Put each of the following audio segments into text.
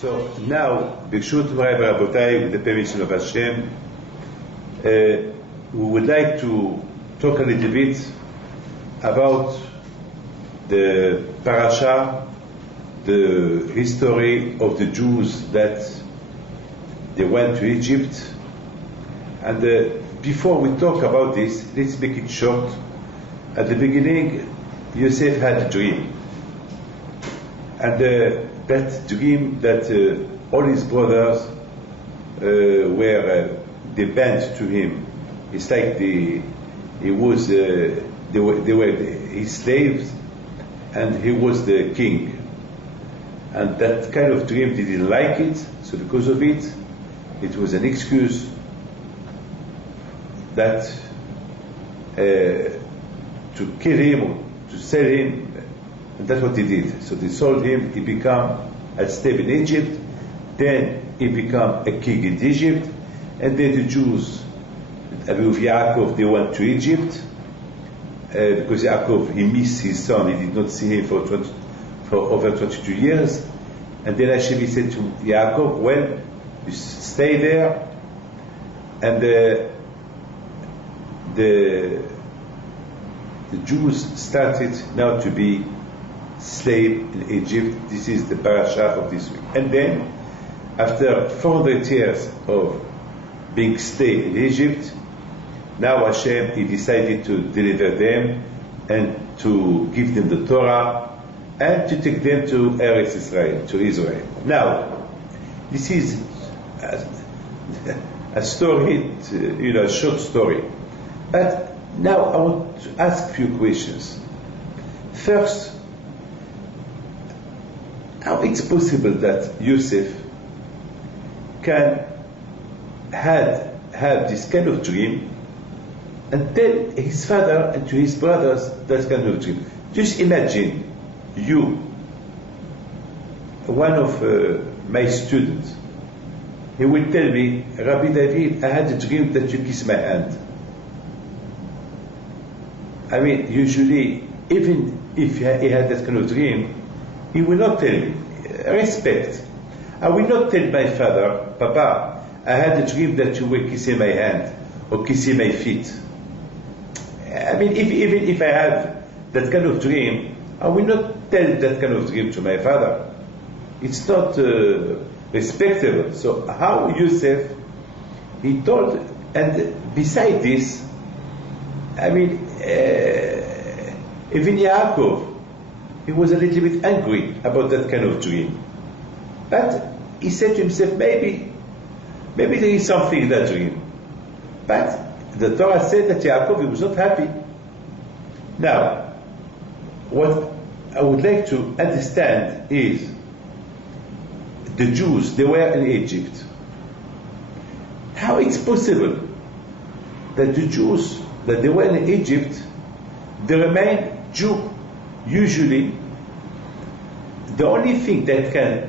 So now, B'Shut Morai V'Rabotai, with the permission of Hashem, we would like to talk a little bit about the parasha, the history of the Jews that they went to Egypt. And before we talk about this, let's make it short. At the beginning, Yosef had a dream. And that dream that all his brothers they bent to him. It's like they were his slaves, and he was the king. And that kind of dream, they didn't like it, so because of it, it was an excuse that to kill him, to sell him, and that's what he did. So they sold him, he became a slave in Egypt, then he became a king in Egypt, and then the Jews, with Yaakov, they went to Egypt, because Yaakov, he missed his son, he did not see him for over 22 years, and then Hashem said to Yaakov, well, you stay there, and the Jews started now to be slave in Egypt. This is the parasha of this week. And then, after 400 years of being slave in Egypt, now Hashem, he decided to deliver them and to give them the Torah and to take them to Eretz Israel, to Israel. Now, this is a story, a short story. But now I want to ask a few questions. First, how it's possible that Yosef can have this kind of dream and tell his father and to his brothers that kind of dream? Just imagine you, one of my students, he will tell me, Rabbi David, I had a dream that you kiss my hand. I mean, usually, even if he had that kind of dream, he will not tell me. Respect. I will not tell my father, Papa, I had a dream that you were kissing my hand or kissing my feet. I mean, even if I have that kind of dream, I will not tell that kind of dream to my father. It's not respectable. So how Yosef, he told, and beside this, I mean, even Yaakov, he was a little bit angry about that kind of dream. But he said to himself, maybe there is something in that dream. But the Torah said that Yaakov, he was not happy. Now, what I would like to understand is the Jews, they were in Egypt. How it's possible that the Jews, that they were in Egypt, they remain Jew. Usually, the only thing that can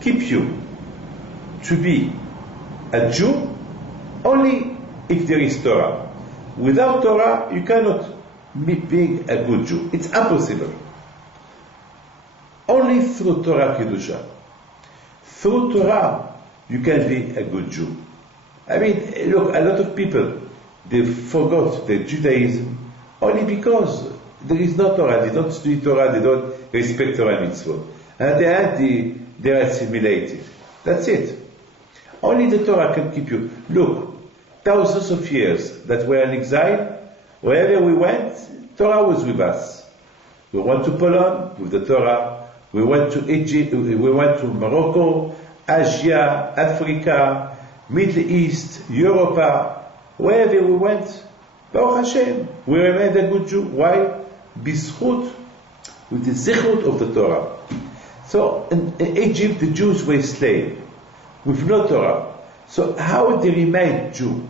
keep you to be a Jew, only if there is Torah. Without Torah, you cannot be a good Jew. It's impossible. Only through Torah Kedusha. Through Torah, you can be a good Jew. I mean, look, a lot of people, they forgot the Judaism only because there is no Torah. They don't study Torah, they don't respect Torah mitzvot. And at the end, they are assimilated. That's it. Only the Torah can keep you. Look, thousands of years that we're in exile, wherever we went, Torah was with us. We went to Poland with the Torah. We went to Egypt, we went to Morocco, Asia, Africa, Middle East, Europa, wherever we went, Baruch Hashem, we remained a good Jew. Why? B'zchut, with the zichut of the Torah. So in Egypt, the Jews were slaves, with no Torah. So how they remain Jew?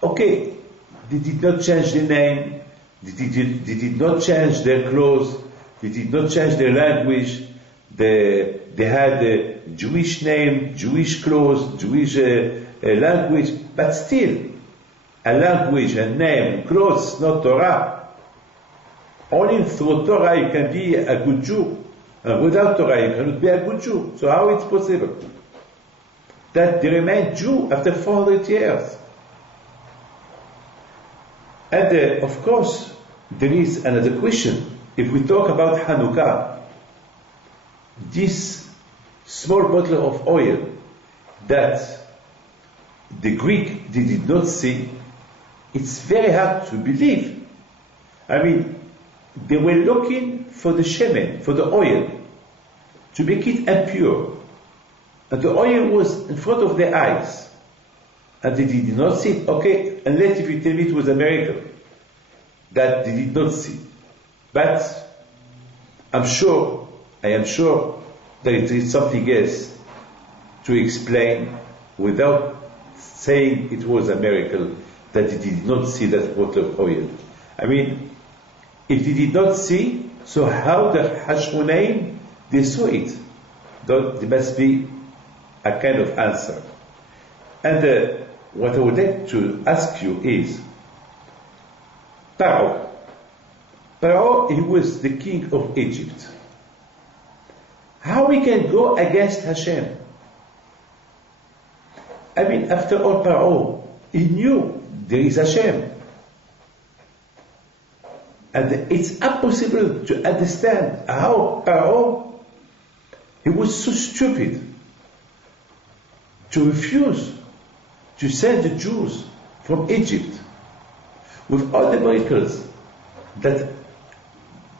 Okay, they did not change their name, they did not change their clothes, they did not change their language. They had a Jewish name, Jewish clothes, Jewish language, but still, a language, a name, clothes, not Torah. Only through Torah you can be a good Jew. And without Torah, you cannot be a good Jew. So how it's possible that they remain Jew after 400 years? And of course, there is another question. If we talk about Hanukkah, this small bottle of oil that the Greek did not see, it's very hard to believe. I mean, they were looking for the shemen, for the oil, to make it impure. And the oil was in front of their eyes. And they did not see it. Okay, unless if you tell me it was a miracle that they did not see. But I am sure that it is something else to explain without saying it was a miracle that they did not see that bottle of oil. I mean, if they did not see, so how the Hashmonaim, they saw it? There must be a kind of answer. And what I would like to ask you is, Paro, he was the king of Egypt. How we can go against Hashem? I mean, after all, Paro, he knew there is Hashem. And it's impossible to understand how Paro, he was so stupid to refuse to send the Jews from Egypt with all the miracles that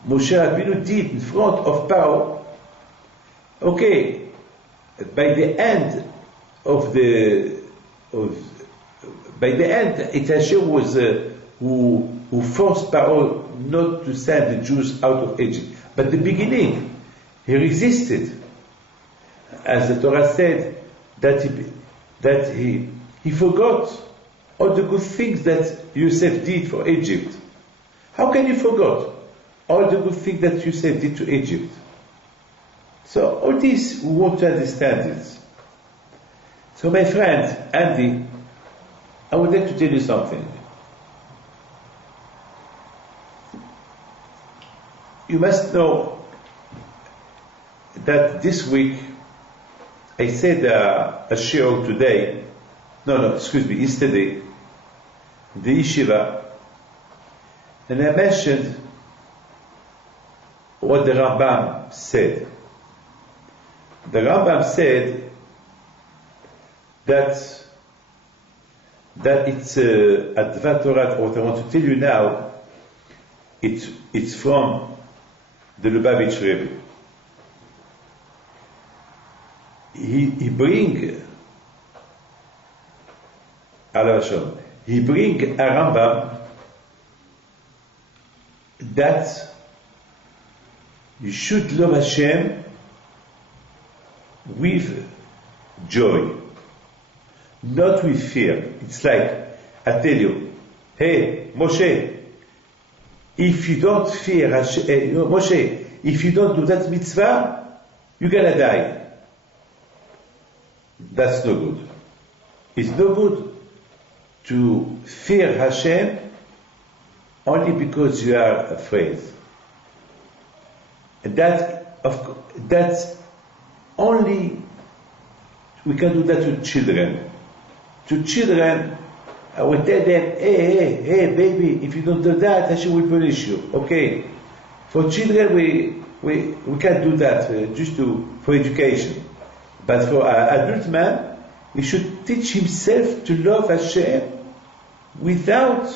Moshe Rabbeinu did in front of Paro. Okay, by the end, it Hashem was who forced Paro not to send the Jews out of Egypt. But the beginning, he resisted, as the Torah said that he forgot all the good things that Yosef did for Egypt. How can you forget all the good things that Yosef did to Egypt? So all this, we want to understand it. So my friend, Andy, I would like to tell you something. You must know that this week, I said a show today, yesterday, the yeshiva, and I mentioned what the Rambam said. The Rambam said that it's Advat Torah. What I want to tell you now, it's from the Lubavitch Rebbe. He bring a Rambam that you should love Hashem with joy, not with fear. It's like, I tell you, hey, Moshe, if you don't fear Hashem, Moshe, if you don't do that mitzvah, you're gonna die. That's no good. It's no good to fear Hashem only because you are afraid. And that's only, we can do that to children. To children, I will tell them, hey, baby, if you don't do that, Hashem will punish you. Okay. For children, we can't do that just for education. But for an adult man, he should teach himself to love Hashem without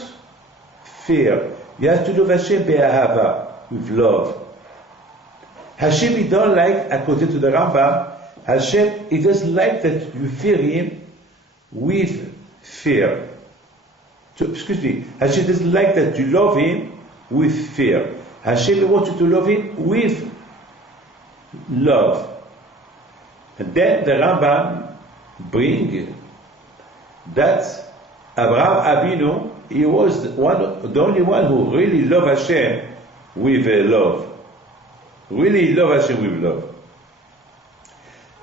fear. You have to love Hashem be'ahava, with love. Hashem, he don't like, according to the Rambam, Hashem, he doesn't like that you fear him with fear. Hashem doesn't like that you love him with fear. Hashem wants you to love him with love. And then the Rambam bring that Abraham Avinu, he was the only one who really loved Hashem with love. Really love Hashem with love.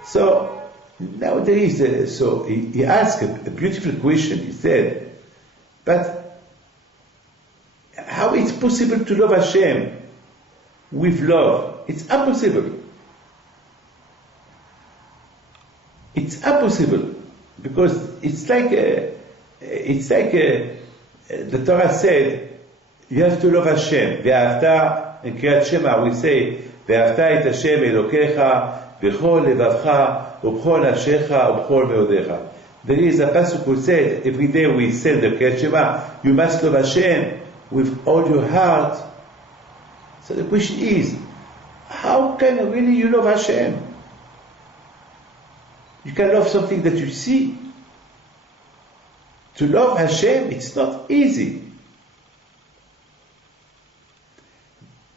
So now there is so he asked a beautiful question. He said, but how it's possible to love Hashem with love? It's impossible. it's impossible, because it's like the Torah said, you have to love Hashem. Ve'ahavta, in Kriyat Shema we say, ve'ahavta et Hashem Elokecha, b'chol levavcha, u'b'chol nafshecha, u'b'chol meodecha. There is a pasuk who said, every day we say the Kriyat Shema, you must love Hashem with all your heart. So the question is, how can really you love Hashem? You can love something that you see. To love Hashem, it's not easy.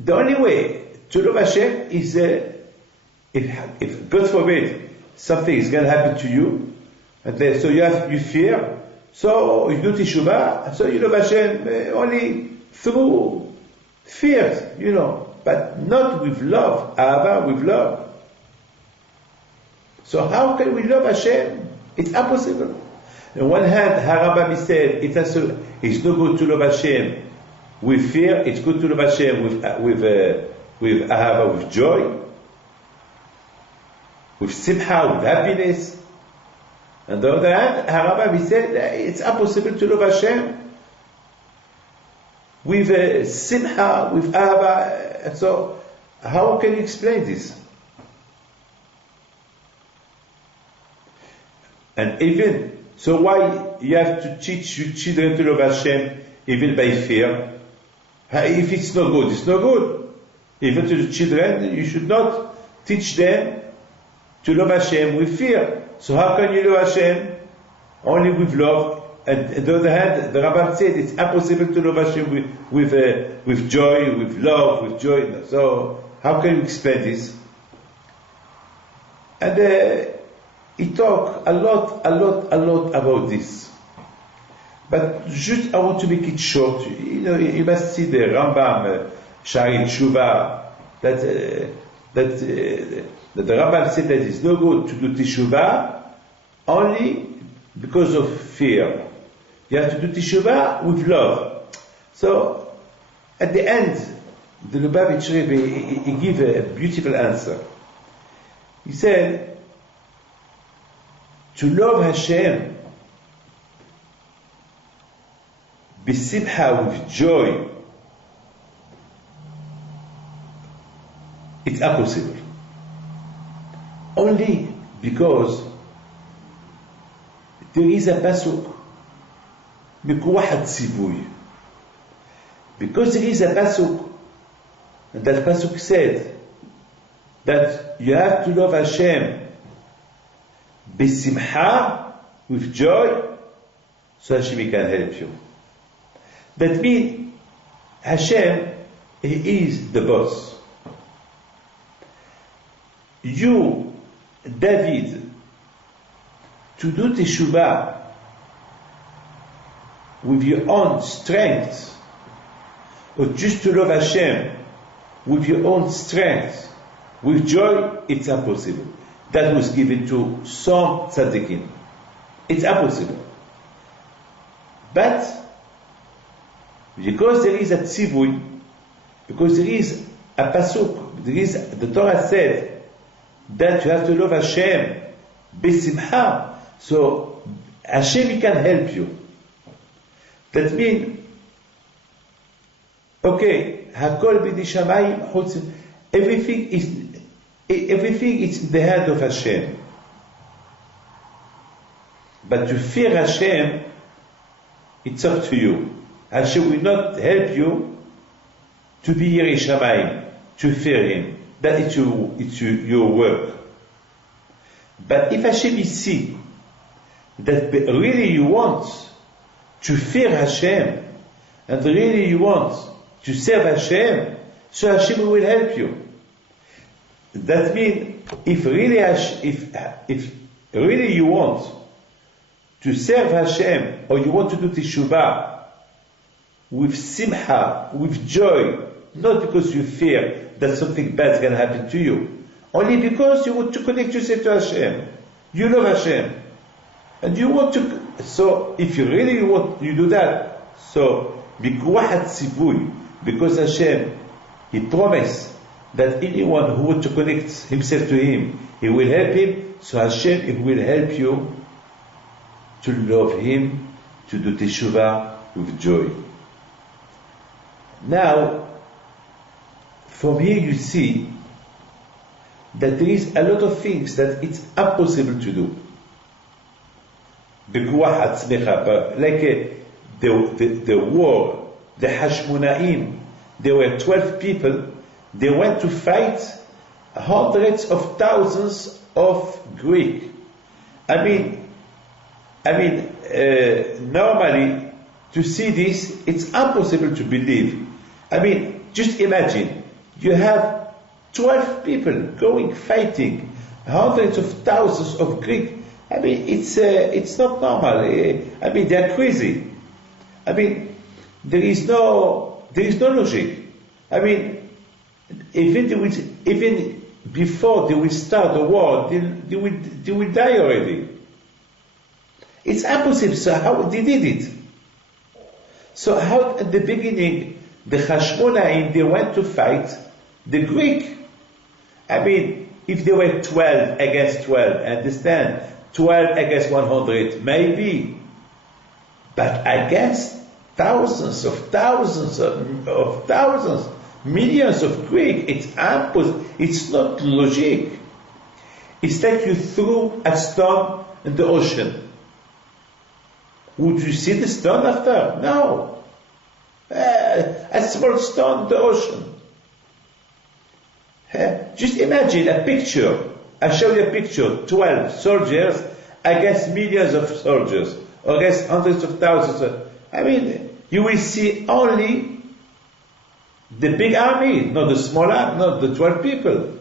The only way to love Hashem is if God forbid something is going to happen to you, and then, so you fear, so you do teshuvah, so you love Hashem only through fear, but not with love, ahava, with love. So how can we love Hashem? It's impossible. On one hand, Harambam said it's no good to love Hashem with fear. It's good to love Hashem with ahava, with joy, with simcha, with happiness. On the other hand, Harambam said it's impossible to love Hashem with simcha, with ahava. So how can you explain this? And even so, why you have to teach your children to love Hashem even by fear? If it's no good, it's no good. Even to the children, you should not teach them to love Hashem with fear. So how can you love Hashem only with love? And on the other hand, the Rambam said it's impossible to love Hashem with joy, with love, with joy. So how can you explain this? And he talked a lot about this. But just I want to make it short. You must see the Rambam, Shari Tshuva, that the Rambam said that it's no good to do Teshuvah only because of fear. You have to do Teshuvah with love. So, at the end, the Lubavitch Rebbe, he gave a beautiful answer. He said, to love Hashem b'simcha, with joy, it's impossible. Only because there is a pasuk, mikwahat tzivui. Because there is a pasuk, and that pasuk said that you have to love Hashem b'simcha, with joy, so Hashem can help you. That means Hashem, He is the boss. You, David, to do teshuvah with your own strength, or just to love Hashem with your own strength, with joy, it's impossible. That was given to some tzaddikim. It's impossible. But because there is a tzivui, because there is a pasuk, the Torah said that you have to love Hashem b'simcha, so Hashem can help you. That means, okay, hakol b'di shamayim chutz, everything is in the hand of Hashem. But to fear Hashem, it's up to you. Hashem will not help you to be Yirei Shamayim, to fear Him. That it's your work. But if Hashem is see that really you want to fear Hashem, and really you want to serve Hashem, so Hashem will help you. That means if really you want to serve Hashem, or you want to do teshuvah with simcha, with joy, not because you fear that something bad is going to happen to you, only because you want to connect yourself to Hashem. You love Hashem, and you want to. So if you really want, you do that. So because Hashem, He promised that anyone who wants to connect himself to him, he will help him. So Hashem, he will help you to love him, to do teshuvah with joy. Now, from here you see that there is a lot of things that it's impossible to do. Like the war, the Hashmonaim, there were 12 people, they went to fight hundreds of thousands of Greek. Normally, to see this, it's impossible to believe. Just imagine, you have 12 people going fighting hundreds of thousands of Greek. It's not normal. They are crazy. There is no logic. Even before they will start the war, they will die already. It's impossible. So how they did it? So how at the beginning the Hashmonaim, they went to fight the Greek? If they were 12 against 12, understand? 12 against 100, maybe. But against thousands, millions of Greek, it's impossible. It's not logic. It's like you threw a stone in the ocean. Would you see the stone after? No. A small stone in the ocean. Just imagine a picture. I show you a picture. 12 soldiers against millions of soldiers, or against hundreds of thousands. You will see only the big army, not the small army, not the 12 people.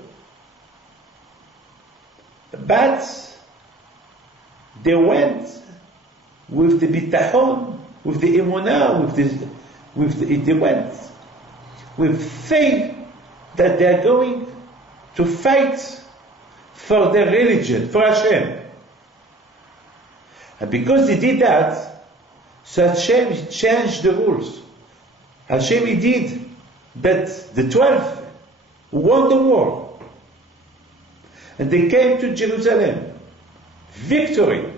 But they went with the bitachon, with the emunah, they went with faith that they are going to fight for their religion, for Hashem. And because they did that, so Hashem changed the rules. Hashem, he did that the 12 won the war. And they came to Jerusalem. Victory.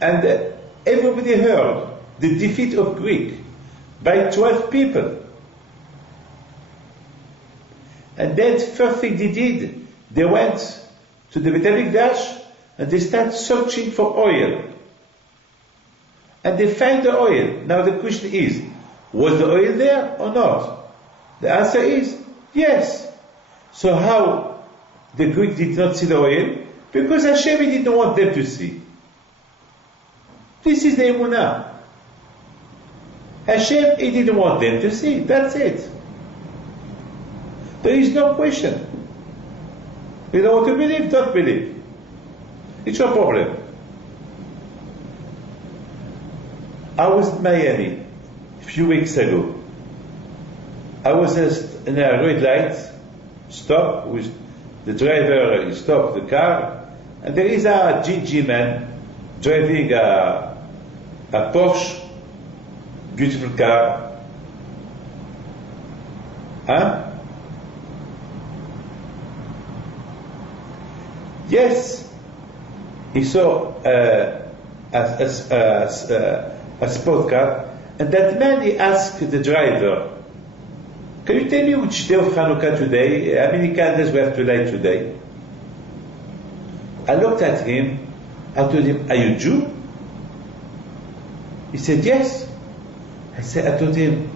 And everybody heard the defeat of Greek by 12 people. And then first thing they did, they went to the Beit HaMikdash and they started searching for oil. And they find the oil. Now the question is, was the oil there or not? The answer is yes. So how the Greek did not see the oil? Because Hashem didn't want them to see. This is the emunah. Hashem, he didn't want them to see. That's it. There is no question. You don't want to believe, don't believe. It's your problem. I was in Miami a few weeks ago. I was in a red light, stop, with the driver, he stopped the car, and there is a GG man driving a Porsche, beautiful car. Huh? Yes, he saw a sport car, and that man, he asked the driver, can you tell me which day of Hanukkah today? How many candles we have to light today? I looked at him, I told him, are you Jew? He said, yes. I told him,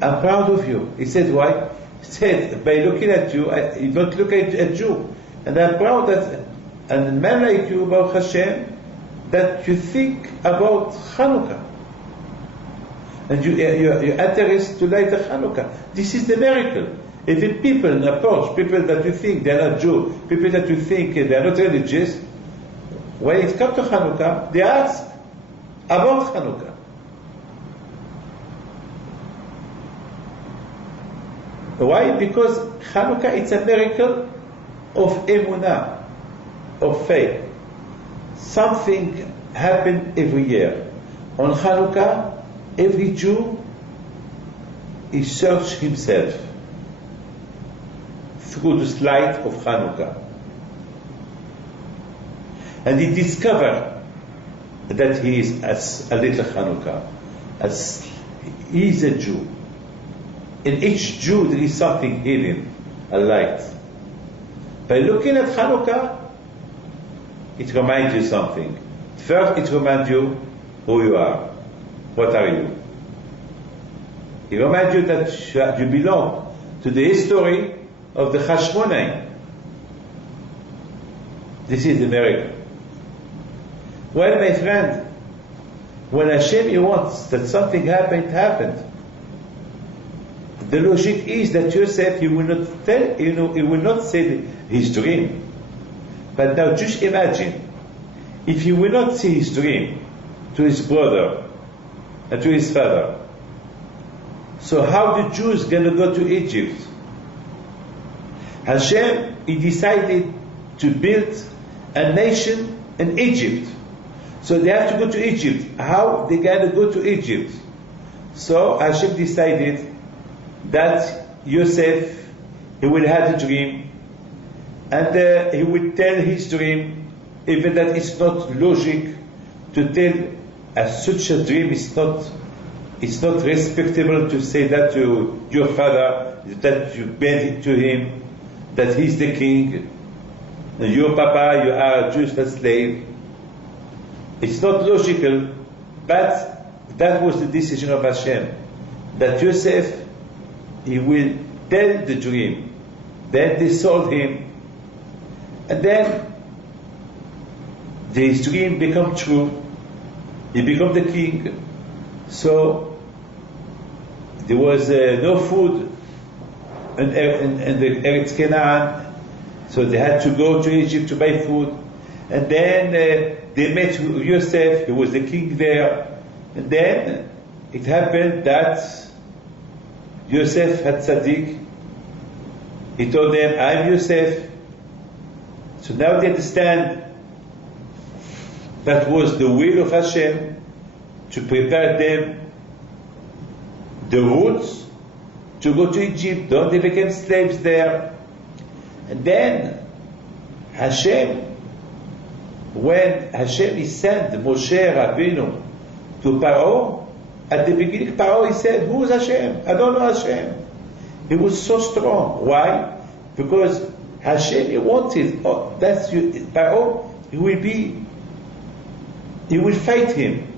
I'm proud of you. He said, why? He said, by looking at you, you don't look at a Jew. And I'm proud that a man like you, Baruch Hashem, that you think about Hanukkah. And you're interested to light the Hanukkah. This is the miracle. Even people in a Porsche, people that you think they are not Jew, people that you think they are not religious, when it comes to Hanukkah, they ask about Hanukkah. Why? Because Hanukkah, it's a miracle of emunah, of faith. Something happens every year. On Hanukkah, every Jew, he searches himself. through this light of Hanukkah. And he discovered that he is as a little Hanukkah, as he is a Jew. In each Jew there is something hidden, a light. By looking at Hanukkah, it reminds you something. First, it reminds you who you are. What are you? It reminds you that you belong to the history of the Hashmonaim. This is the miracle. Well, my friend, when Hashem he wants that something happened. The logic is that Yosef he will not tell, he will not say his dream. But now just imagine, if he will not see his dream to his brother and to his father, so how the Jews gonna go to Egypt? Hashem he decided to build a nation in Egypt. So they have to go to Egypt. How they gonna go to Egypt? So Hashem decided that Yosef he will have a dream, and he will tell his dream, even that it's not logic to tell such a dream. It's not respectable to say that to your father, that you bend to him, that he's the king, and your papa you are just a slave. It's not logical, but that was the decision of Hashem, that Yosef he will tell the dream. Then they sold him, and then his dream become true. He become the king. So there was no food in the Eretz Canaan, so they had to go to Egypt to buy food. And then they met Yosef, who was the king there. And then it happened that Yosef had tzaddik. He told them, I'm Yosef. So now they understand that was the will of Hashem to prepare them the routes to go to Egypt. Don't they become slaves there? And then Hashem, when Hashem he sent Moshe Rabbeinu to Paro, at the beginning Paro he said, who is Hashem? I don't know Hashem. He was so strong. Why? Because Hashem he wanted, Paro he will fight him.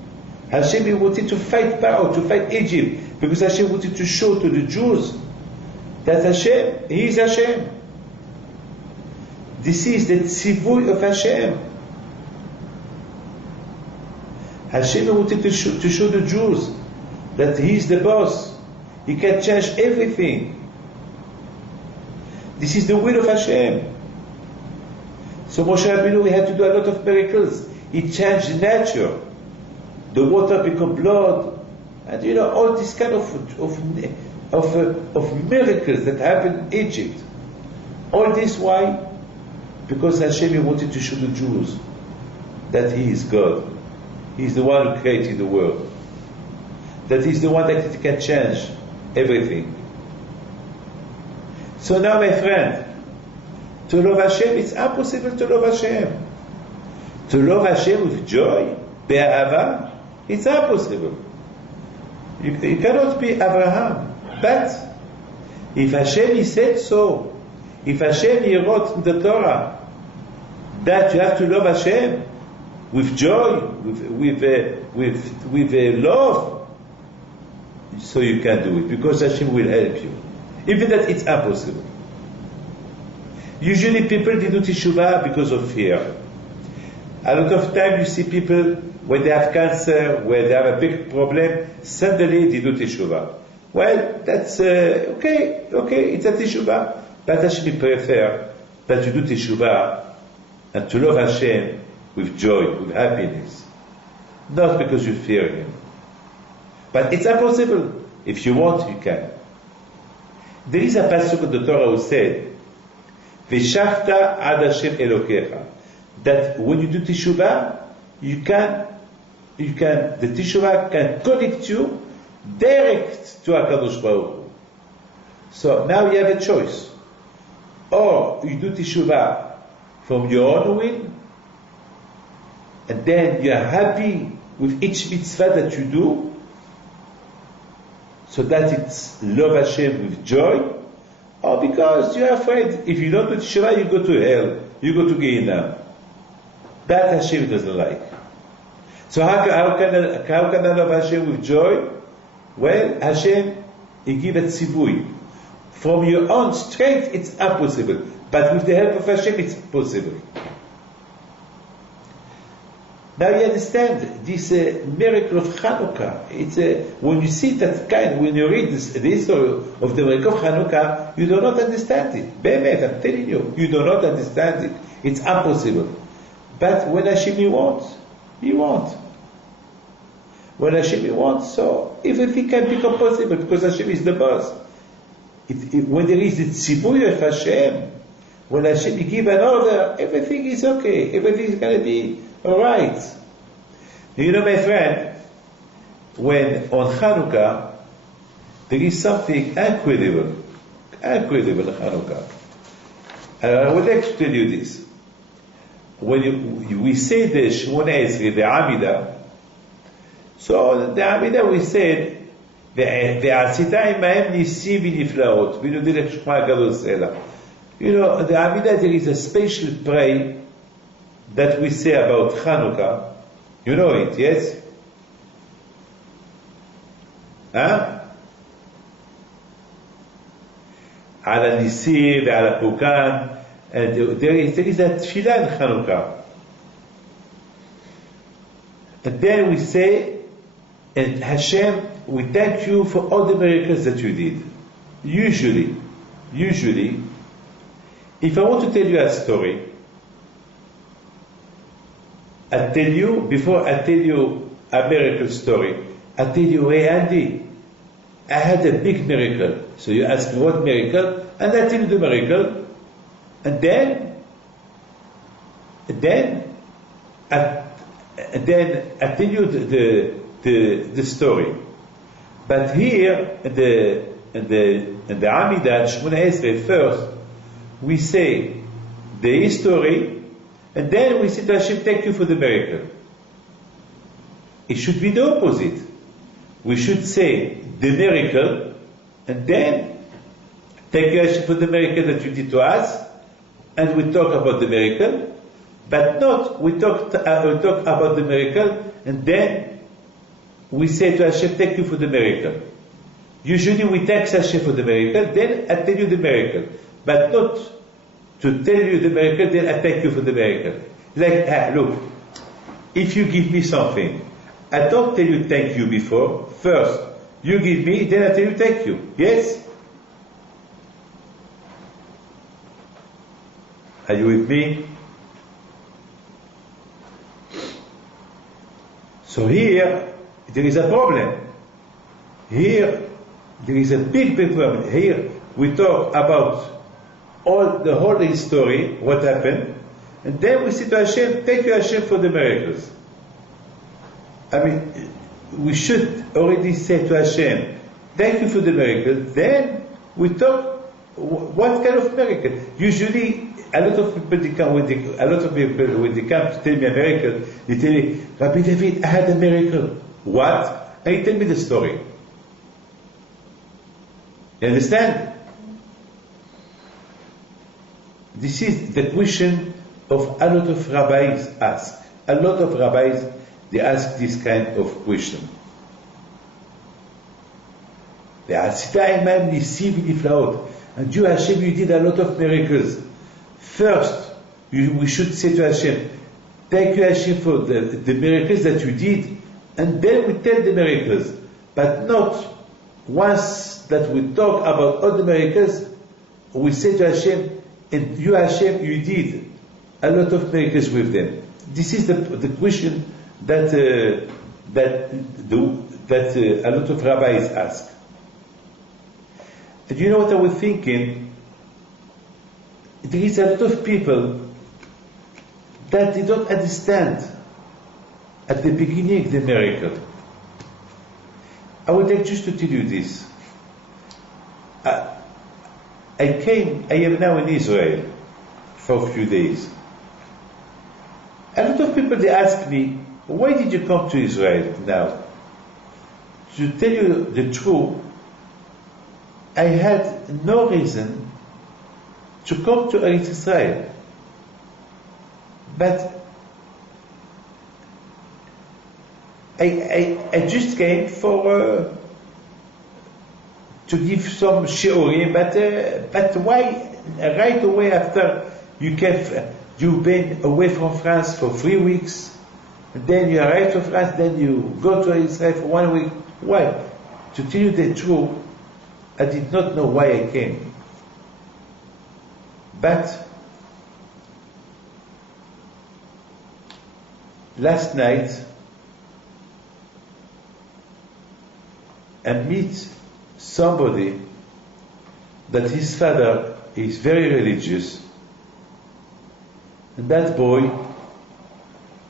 Hashem he wanted to fight Paro, to fight Egypt, because Hashem wanted to show to the Jews that Hashem, he is Hashem. This is the tzivui of Hashem. Hashem wanted to show the Jews that he is the boss. He can change everything. This is the will of Hashem. So Moshe Rabbeinu, he had to do a lot of miracles. He changed nature. The water became blood, and all this kind of miracles that happened in Egypt. All this why? Because Hashem wanted to show the Jews that he is God. He is the one who created the world. That he is the one that can change everything. So now, my friend, to love Hashem, it's impossible to love Hashem. To love Hashem with joy, be'ahava, it's impossible. You cannot be Abraham. But if Hashem he said so, if Hashem he wrote in the Torah that you have to love Hashem with joy, with love, so you can do it, because Hashem will help you. Even that it's impossible. Usually people they do teshuvah because of fear. A lot of time you see people when they have cancer, when they have a big problem, suddenly they do teshuvah. Well, that's okay, it's a teshuvah. But Hashem prefer that you do teshuvah and to love Hashem with joy, with happiness. Not because you fear Him. But it's impossible. If you want, you can. There is a pasuk in the Torah who said, V'shafta ad Hashem Elokecha, that when you do teshuvah, the teshuvah can connect you direct to HaKadosh Baruch Hu. So now you have a choice. or you do teshuvah from your own will, and then you are happy with each mitzvah that you do, so that it's love Hashem with joy, or because you are afraid if you don't do teshuvah, you go to hell, you go to Gehenna. That Hashem doesn't like. So how can I love Hashem with joy? Well, Hashem, He give a tzivui. From your own strength, it's impossible. But with the help of Hashem, it's possible. Now you understand this miracle of Hanukkah. It's when you see that when you read the history of the miracle of Hanukkah, you do not understand it. Be'emet, I'm telling you, you do not understand it. It's impossible. But when Hashem wants, He wants. When Hashem wants, so everything can become possible because Hashem is the boss. When there is the tzibur of Hashem, when Hashem give an order, everything is okay. Everything is going to be alright. You know, my friend, when on Hanukkah, there is something incredible in Hanukkah. I would like to tell you this. When we say the Shemot-Va'eira, the Amidah, so the Amidah we said, ועשית עמהם ניסים ונפלאות ונודיע לשמע גדול סלע. You know, the Amidah, there is a special prayer that we say about Hanukkah. You know it, yes? Huh? על הניסים ועל הפורקן. There is a tefillah in Hanukkah. And then we say, and Hashem, we thank you for all the miracles that you did. Usually, if I want to tell you a story, I tell you, before I tell you a miracle story, I tell you, hey Andy, I had a big miracle. So you ask me what miracle, and I tell you the miracle, and then I tell you the story. But here, in the Amidah, Shemot-Va'eira, first, we say the history, and then we say to Hashem, thank you for the miracle. It should be the opposite. We should say the miracle, and then thank you Hashem for the miracle that you did to us, and we talk about the miracle, but not we talk about the miracle, and then we say to Hashem, thank you for the miracle. Usually we thank Hashem for the miracle, then I tell you the miracle. But not to tell you the miracle, then I thank you for the miracle. Like, look, if you give me something, I don't tell you thank you before. First, you give me, then I tell you thank you. Yes? Are you with me? So here, there is a problem. Here, there is a big problem. Here, we talk about the whole history, what happened, and then we say to Hashem, thank you Hashem for the miracles. I mean, we should already say to Hashem, thank you for the miracle, then we talk, what kind of miracle? Usually, a lot of people when they come to tell me a miracle, they tell me, Rabbi David, I had a miracle. What? And you tell me the story. You understand? This is the question of a lot of rabbis ask. A lot of rabbis, they ask this kind of question. And you, Hashem, you did a lot of miracles. First, we should say to Hashem, thank you Hashem for the miracles that you did, and then we tell the miracles. But not once that we talk about all the miracles, we say to Hashem, and you Hashem, you did a lot of miracles with them. This is the question that a lot of rabbis ask. And you know what I was thinking? There is a lot of people that they don't understand at the beginning the miracle. I would like just to tell you this. I I am now in Israel for a few days. A lot of people, they ask me, why did you come to Israel now? To tell you the truth, I had no reason to come to Eretz Israel. But I just came for to give some shiurim, but why right away after you've been away from France for 3 weeks, and then you arrive to France, then you go to Israel for 1 week? Why? To tell you the truth, I did not know why I came. But last night, I meet somebody that his father is very religious, and that boy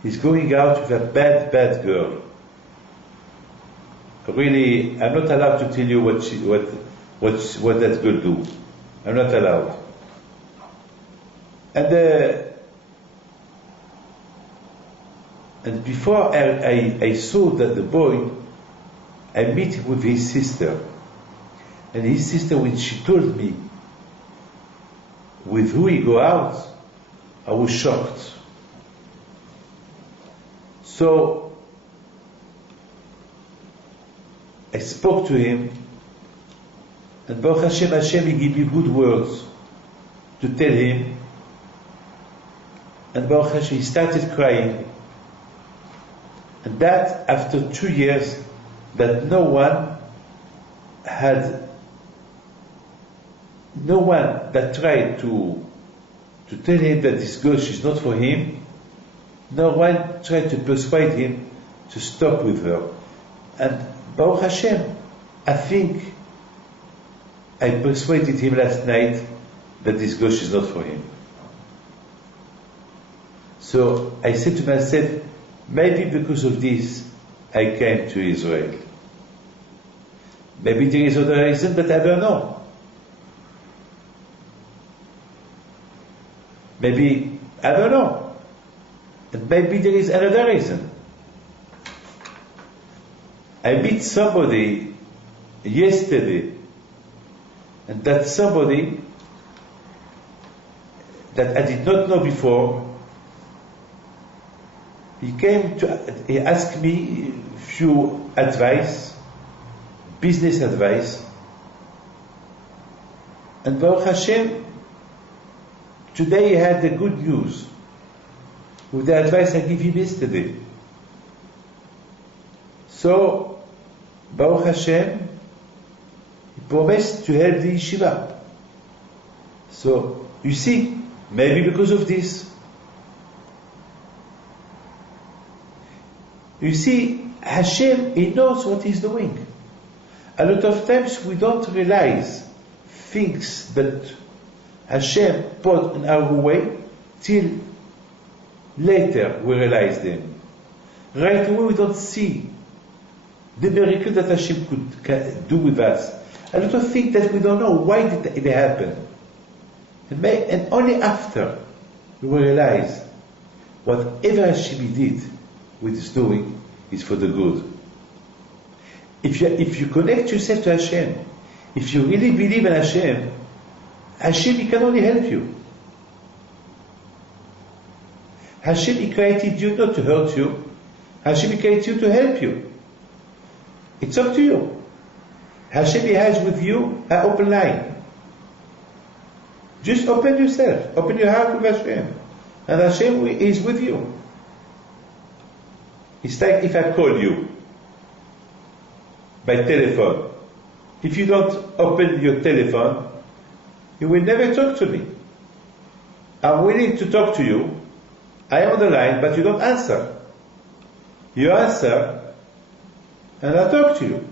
is going out with a bad girl. Really, I'm not allowed to tell you what that girl do. I'm not allowed. And before I saw that the boy, I meet with his sister. And his sister, when she told me with who he go out, I was shocked. So I spoke to him, and Baruch Hashem, he gave me good words to tell him. And Baruch Hashem, he started crying. And that after 2 years, that no one that tried to tell him that this girl, she's not for him. No one tried to persuade him to stop with her. And Baruch Hashem, I think I persuaded him last night that this girl, she's not for him. So I said to myself, maybe because of this, I came to Israel. Maybe there is other reason, but I don't know. Maybe, I don't know. And maybe there is another reason. I met somebody yesterday, and that somebody that I did not know before, he asked me a few advice, business advice, and Baruch Hashem, today he had the good news with the advice I gave him yesterday. So, Baruch Hashem, he promised to help the yeshiva. So, you see, maybe because of this. You see, Hashem, he knows what he's doing. A lot of times we don't realize things that Hashem put in our way till later we realize them. Right away we don't see the miracle that Hashem could do with us. A lot of things that we don't know why did it happen. And only after we realize whatever Hashem did with his doing is for the good. If you connect yourself to Hashem, if you really believe in Hashem, Hashem, he can only help you. Hashem, he created you not to hurt you. Hashem, he created you to help you. It's up to you. Hashem, he has with you an open line. Just open yourself. Open your heart with Hashem. And Hashem is with you. It's like if I call you by telephone. If you don't open your telephone, you will never talk to me. I'm willing to talk to you. I am on the line, but you don't answer. You answer, and I talk to you.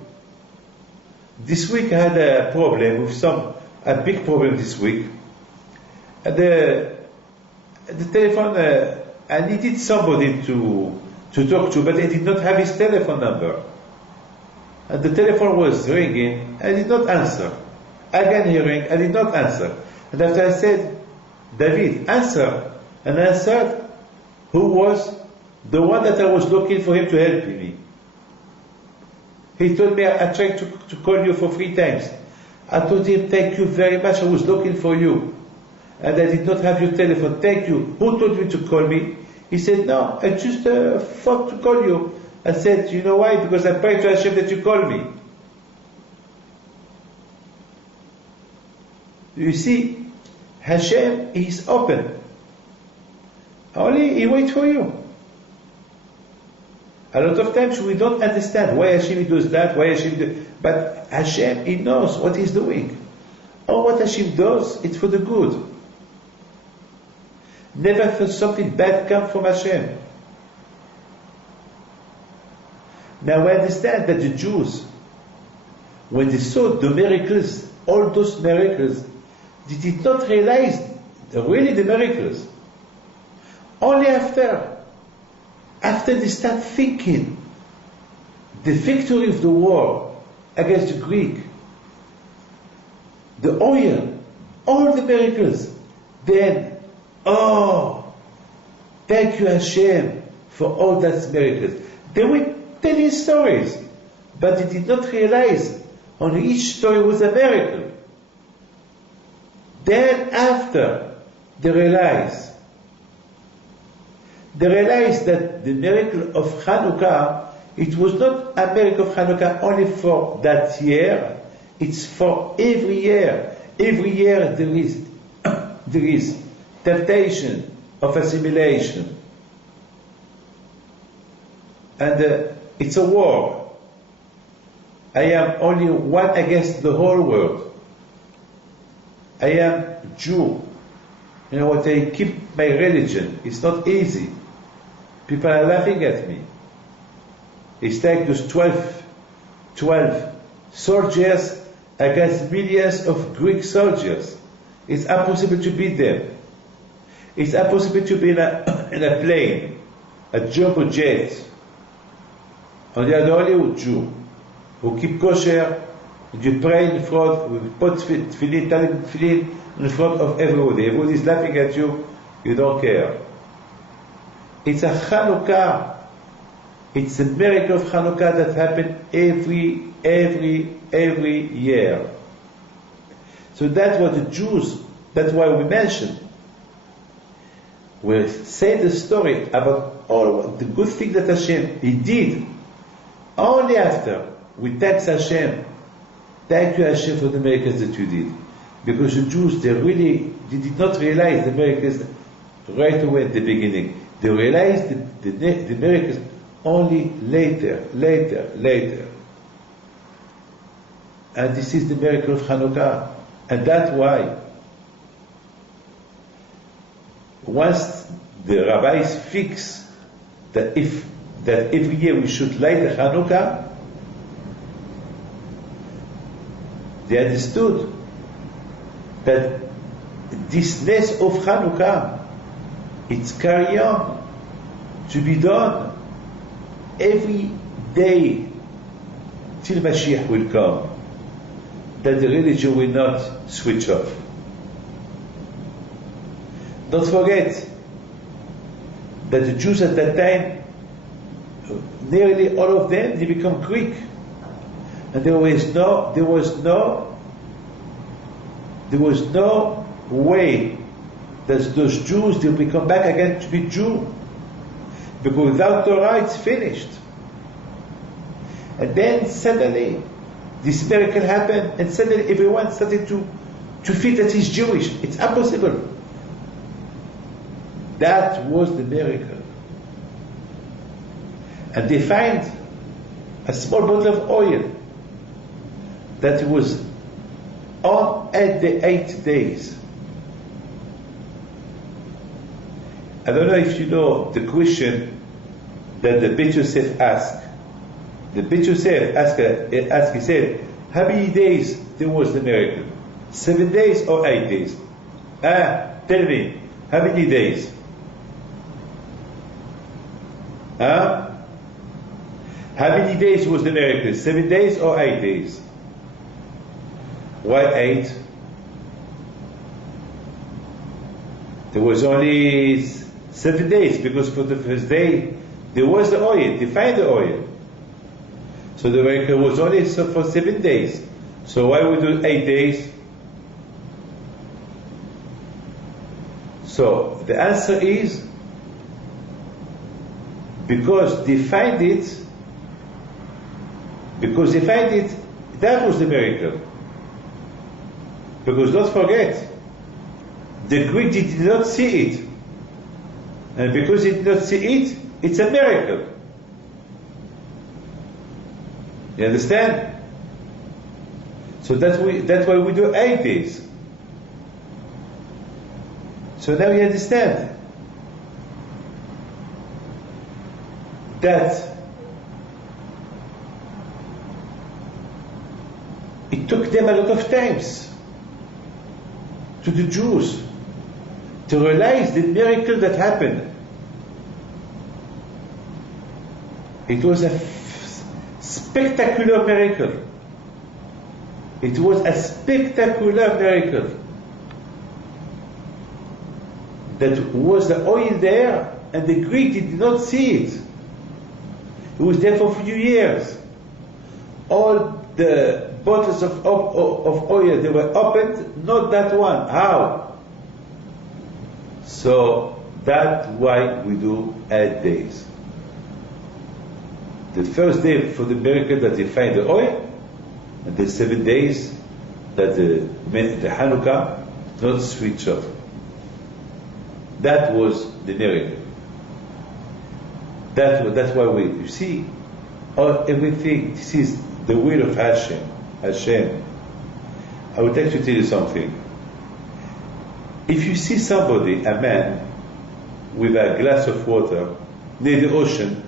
This week I had a problem with a big problem this week. And the telephone, I needed somebody to talk to, but I did not have his telephone number. And the telephone was ringing, I did not answer. again hearing, I did not answer. And after I said, David, answer, and I answered, who was the one that I was looking for him to help me. He told me, I tried to call you for 3 times. I told him, thank you very much, I was looking for you. And I did not have your telephone, thank you. Who told you to call me? He said, no, I just thought to call you. I said, you know why? Because I prayed to Hashem that you call me. You see, Hashem is open. Only He waits for you. A lot of times we don't understand why Hashem does that, why Hashem does... But Hashem, He knows what He's doing. Or what Hashem does, it's for the good. Never for something bad come from Hashem. Now we understand that the Jews, when they saw the miracles, all those miracles, they did not realize really the miracles. Only after they start thinking the victory of the war against the Greek, the oil, all the miracles, then, oh, thank you Hashem for all those miracles. They were telling stories, but they did not realize on each story was a miracle. Then after they realized that the miracle of Hanukkah, it was not a miracle of Hanukkah only for that year, it's for every year. Every year there is temptation of assimilation. And it's a war. I am only one against the whole world. I am Jew. You know what, I keep my religion. It's not easy. People are laughing at me. It's like those 12 soldiers against millions of Greek soldiers. It's impossible to beat them. It's impossible to be in a plane, a jumbo jet. And they are the only Jew who keep kosher, and you pray in front, with put tefillin in front of everybody. Everybody is laughing at you, you don't care. It's a Hanukkah. It's a miracle of Hanukkah that happened every year. So that's what the Jews, that's why we mentioned. We say the story about all the good things that Hashem, He did. Only after we thank Hashem, thank you Hashem for the miracles that you did. Because the Jews, they did not realize the miracles right away at the beginning. They realized the miracles only later. And this is the miracle of Hanukkah. And that's why once the rabbis fix that every year we should light the Hanukkah, they understood that this ness of Hanukkah, it's carry on to be done every day till Mashiach will come, that the religion will not switch off. Don't forget that the Jews at that time, nearly all of them, they become Greek, and there was no way that those Jews will become back again to be Jew, because without Torah it's finished. And then suddenly this miracle happened, and suddenly everyone started to feel that he's Jewish. It's impossible. That was the miracle. And they find a small bottle of oil that was on at the 8 days. I don't know if you know the question that the Beit Yosef asked. The Beit Yosef asked, he said, how many days there was the miracle? 7 days or 8 days? Tell me, how many days? How many days was the miracle? 7 days or 8 days? Why 8? There was only 7 days, because for the first day there was the oil, they find the oil. So the miracle was only for 7 days. So why we do 8 days? So the answer is because they find it, that was the miracle. Because don't forget, the Greek did not see it. And because he did not see it, it's a miracle. You understand? So that's why we do 8 days. So now you understand that it took them a lot of times, to the Jews, to realize the miracle that happened. It was a spectacular miracle. It was a spectacular miracle. That was the oil there, and the Greek did not see it. It was there for a few years. All the bottles of oil, they were opened, not that one. How? So that's why we do 8 days. The first day for the miracle that they find the oil, and the 7 days that the Hanukkah not switch off. That was the miracle. That's why you see, everything, this is the will of Hashem. I would like to tell you something. If you see somebody, a man, with a glass of water near the ocean,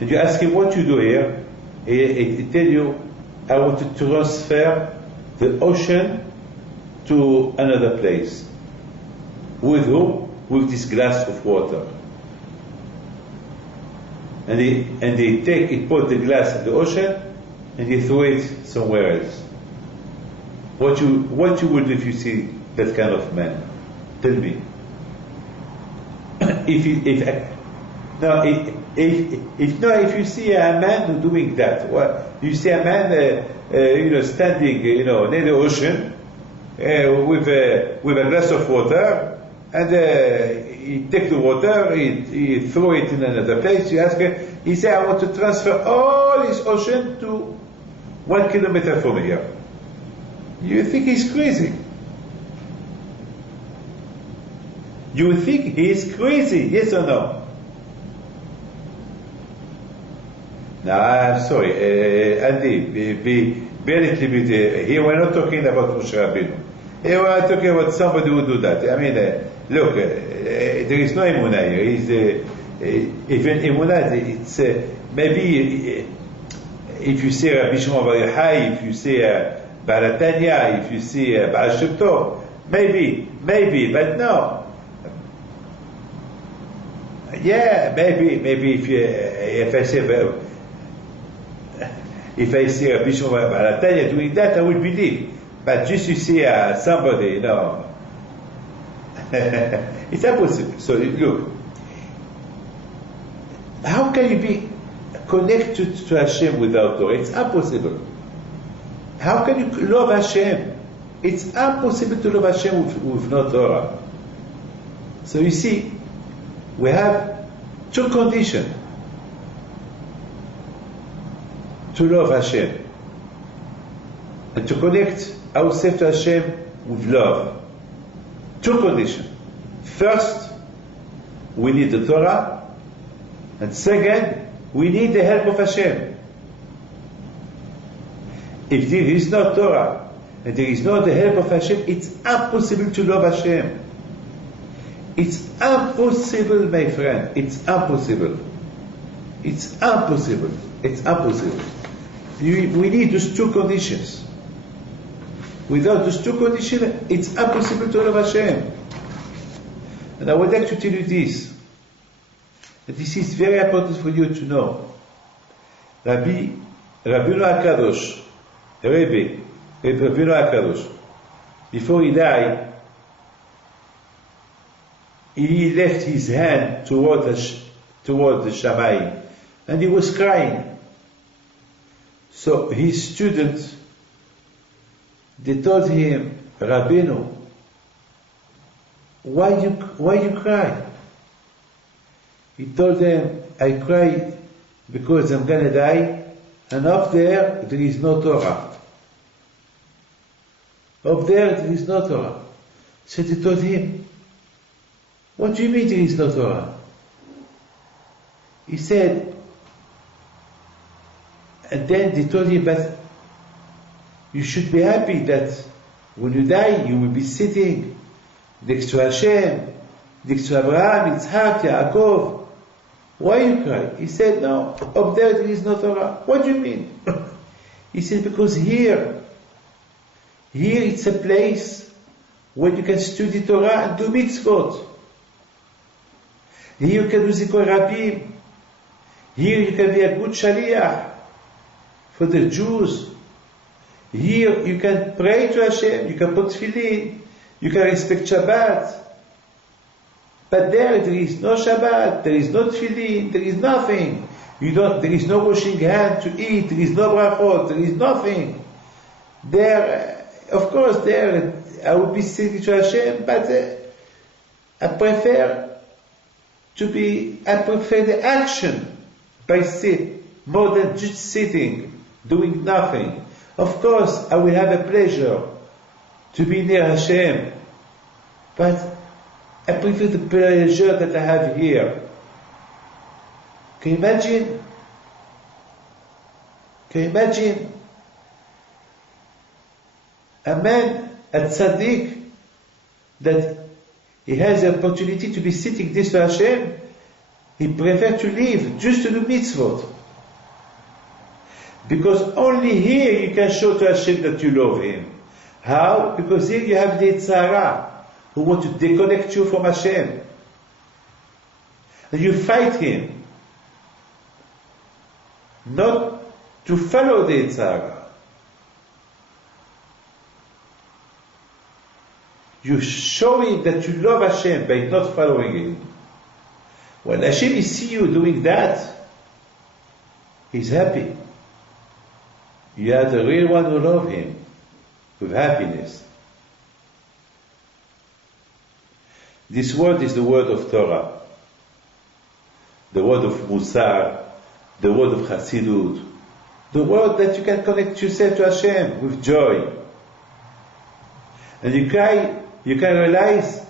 and you ask him, what you do here? He tell you, I want to transfer the ocean to another place. With whom? With this glass of water. And he put the glass in the ocean, and he threw it somewhere else. What you would do if you see that kind of man? Tell me. If you see a man doing that, you see a man, standing, near the ocean, with a glass of water, and he take the water, he throw it in another place. You ask him, he say, I want to transfer all this ocean to 1 kilometer from here. You think he's crazy? You think he's crazy, yes or no? No, I'm sorry, Andy, be a little bit, here we're not talking about Moshe Rabbeinu. Here we're talking about somebody who do that. I mean, look, there is no emunah here. Even emunah, it's maybe if you say Rabbi Shimon Bar Yochai, if you say Baal Tanya, if you say Baal Shem Tov, maybe, but no. Yeah, maybe if I see Rabbi Shimon Bar Tanya doing that, I would believe. But just to see somebody, it's impossible. So look, how can you be connected to Hashem without Torah? It's impossible. How can you love Hashem? It's impossible to love Hashem with no Torah. So you see, we have 2 conditions to love Hashem and to connect ourselves to Hashem with love. 2 conditions. First, we need the Torah, and second, we need the help of Hashem. If there is no Torah and there is no the help of Hashem, it's impossible to love Hashem. It's impossible, my friend. It's impossible. It's impossible. It's impossible. We need those 2 conditions. Without those 2 conditions, it's impossible to love Hashem. And I would like to tell you this. That this is very important for you to know. Rabbeinu HaKadosh, Rebbe, Rabbeinu HaKadosh, before he died, he left his hand toward the Shamayim, and he was crying. So his students, they told him, Rabbeinu, why you cry? He told them, I cry because I'm gonna die, and up there is no Torah. Up there is no Torah. So they told him, what do you mean there is no Torah? He said, and then they told him, but you should be happy that when you die, you will be sitting next to Hashem, next to Abraham, Yitzhak, Yaakov. Why you cry? He said, no, up there is no Torah. What do you mean? He said, because here it's a place where you can study Torah and do mitzvot. Here you can do zikor rabim. Here you can be a good shaliach for the Jews. Here you can pray to Hashem, you can put tefillin, you can respect Shabbat. But there is no Shabbat, there is no tefillin, there is nothing. There is no washing hands to eat, there is no brachot, there is nothing. There, of course, there I would be singing to Hashem, but I prefer the action by sit, more than just sitting, doing nothing. Of course, I will have a pleasure to be near Hashem, but I prefer the pleasure that I have here. Can you imagine? Can you imagine? A man, a tzaddik, that he has the opportunity to be sitting next to Hashem, he prefers to leave just to do mitzvot. Because only here you can show to Hashem that you love Him. How? Because here you have the Tzara, who want to disconnect you from Hashem. And you fight him. Not to follow the Tzara. You show him that you love Hashem by not following Him. When Hashem sees you doing that, He's happy. You are the real one who love Him with happiness. This word is the word of Torah, the word of Musar, the word of Chassidut, the word that you can connect yourself to Hashem with joy. And you can realize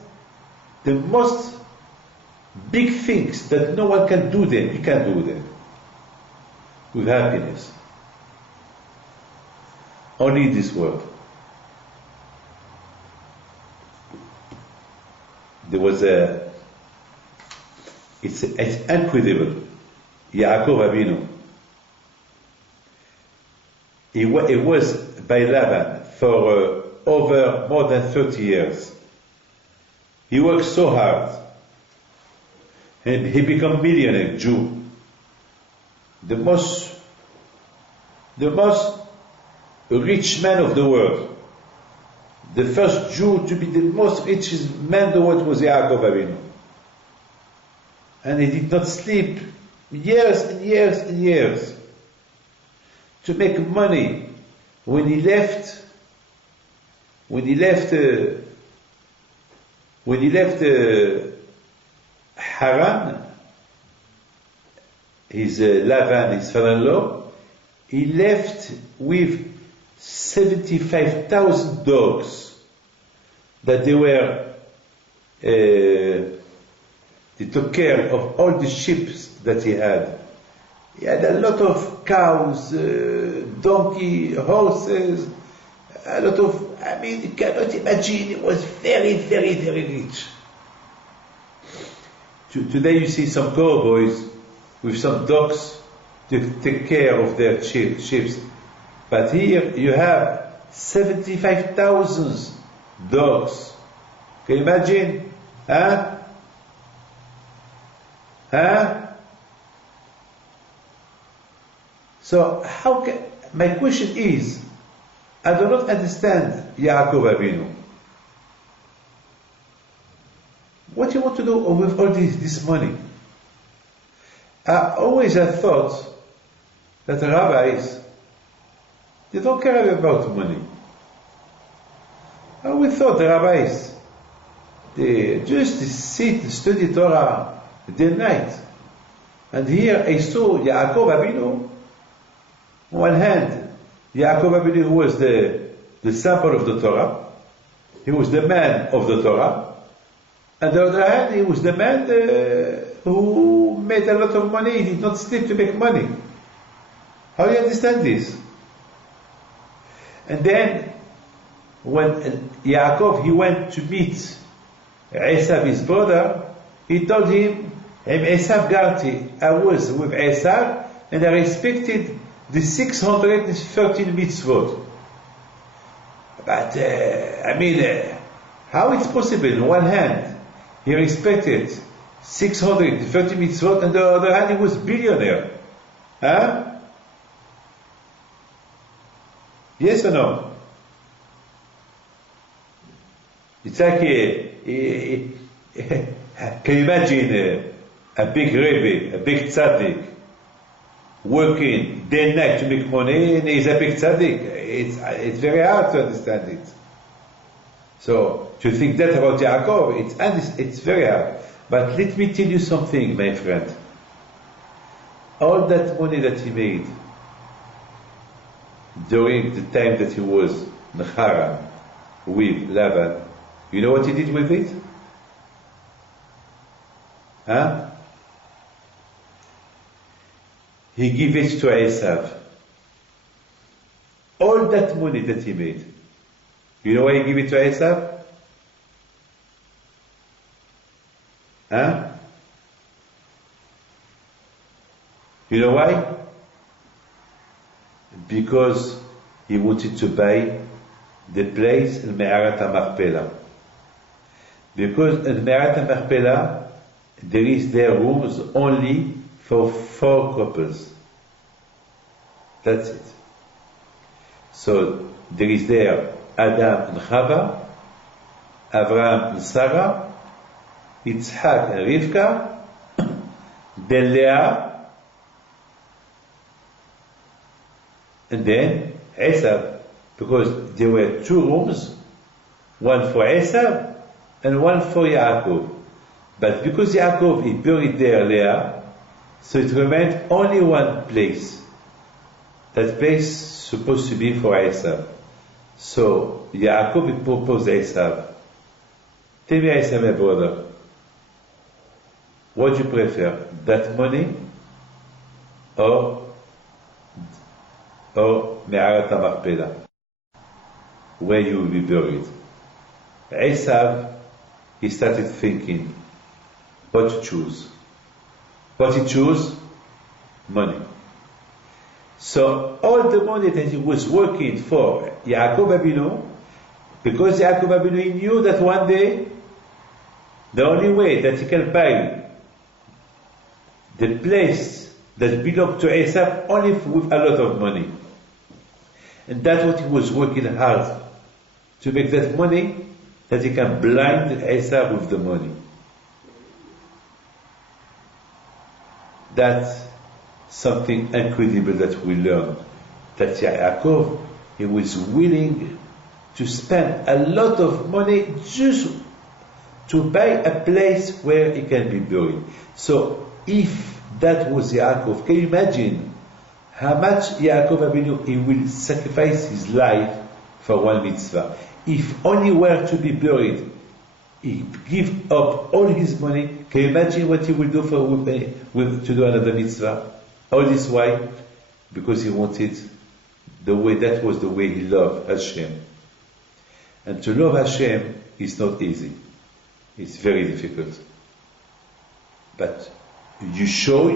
the most big things that no one can do them, you can do them with happiness. Only this word. There was it's incredible. Yaakov Avinu. He was by Laban for over more than 30 years. He worked so hard. And he became millionaire Jew. The most rich man of the world. The first Jew to be the most richest man in the world was Yaakov Avinu. And he did not sleep years and years and years to make money. When he left Haran, his Lavan, his father-in-law, he left with 75,000 dogs that they took care of all the sheep that he had. He had a lot of cows, donkey, horses, a lot of, you cannot imagine, he was very, very, very rich. Today you see some cowboys with some dogs to take care of their sheep. But here you have 75,000 dogs. Can you imagine? Huh? So my question is, I do not understand Yaakov Avinu. What do you want to do with all this money? I always have thought that rabbis, they don't care about money. I always thought the rabbis, they just sit, study Torah day and night. And here I saw Yaakov Avinu. On one hand, Yaakov Avinu was the sample of the Torah. He was the man of the Torah. And on the other hand, he was the man who made a lot of money. He did not sleep to make money. How do you understand this? And then, when Yaakov, he went to meet Esav, his brother, he told him, Esav Garti, I was with Esav, and I respected the 613 mitzvot. But, how it's possible? On one hand, he respected 630 mitzvot, and on the other hand, he was billionaire. Huh? Yes or no? It's like can you imagine a big Rebbe, a big tzaddik, working day and night to make money, and he's a big tzaddik? It's very hard to understand it. So, to think that about Yaakov, it's very hard. But let me tell you something, my friend. All that money that he made during the time that he was in Haran with Laban, you know what he did with it? Huh? He gave it to Esav. All that money that he made. You know why he gave it to Esav? Huh? You know why? Because he wanted to buy the place in Me'arat HaMachpelah. Because in Me'arat HaMachpelah, there rooms only for 4 couples. That's it. So there is there Adam and Chava, Abraham and Sarah, Yitzhak and Rivka, then Leah, and then Esav, because there were 2 rooms, one for Esav and one for Yaakov. But because Yaakov, he buried there Leah, so it remained only one place. That place supposed to be for Esav. So Yaakov, he proposed Esav. Tell me, Esav, my brother, what do you prefer, that money or Me'arat HaMachpelah, where you will be buried? Esav, he started thinking what to choose. What he chose? Money. So all the money that he was working for Yaakov Avinu, because Yaakov Avinu, he knew that one day the only way that he can buy the place that belonged to Esav only with a lot of money. And that's what he was working hard to make, that money, that he can blind Esav with the money. That's something incredible that we learn. That Yaakov, he was willing to spend a lot of money just to buy a place where he can be buried. So if that was Yaakov, can you imagine how much Yaakov Avinu, he will sacrifice his life for one mitzvah? If only were to be buried, he give up all his money. Can you imagine what he will do to do another mitzvah? All this why? Because he wanted that was the way he loved Hashem. And to love Hashem is not easy. It's very difficult. But you show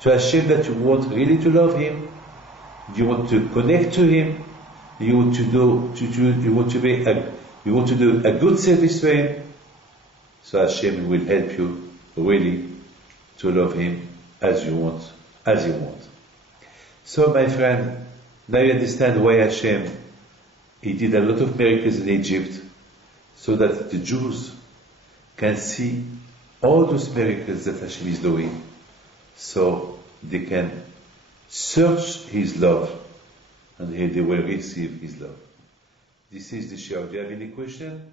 to Hashem that you want really to love Him, you want to connect to Him, you want to do a good service to Him, so Hashem will help you really to love Him as you want. So my friend, now you understand why Hashem He did a lot of miracles in Egypt so that the Jews can see all those miracles that Hashem is doing, so they can search His love, and they will receive His love. This is the share. Do you have any question?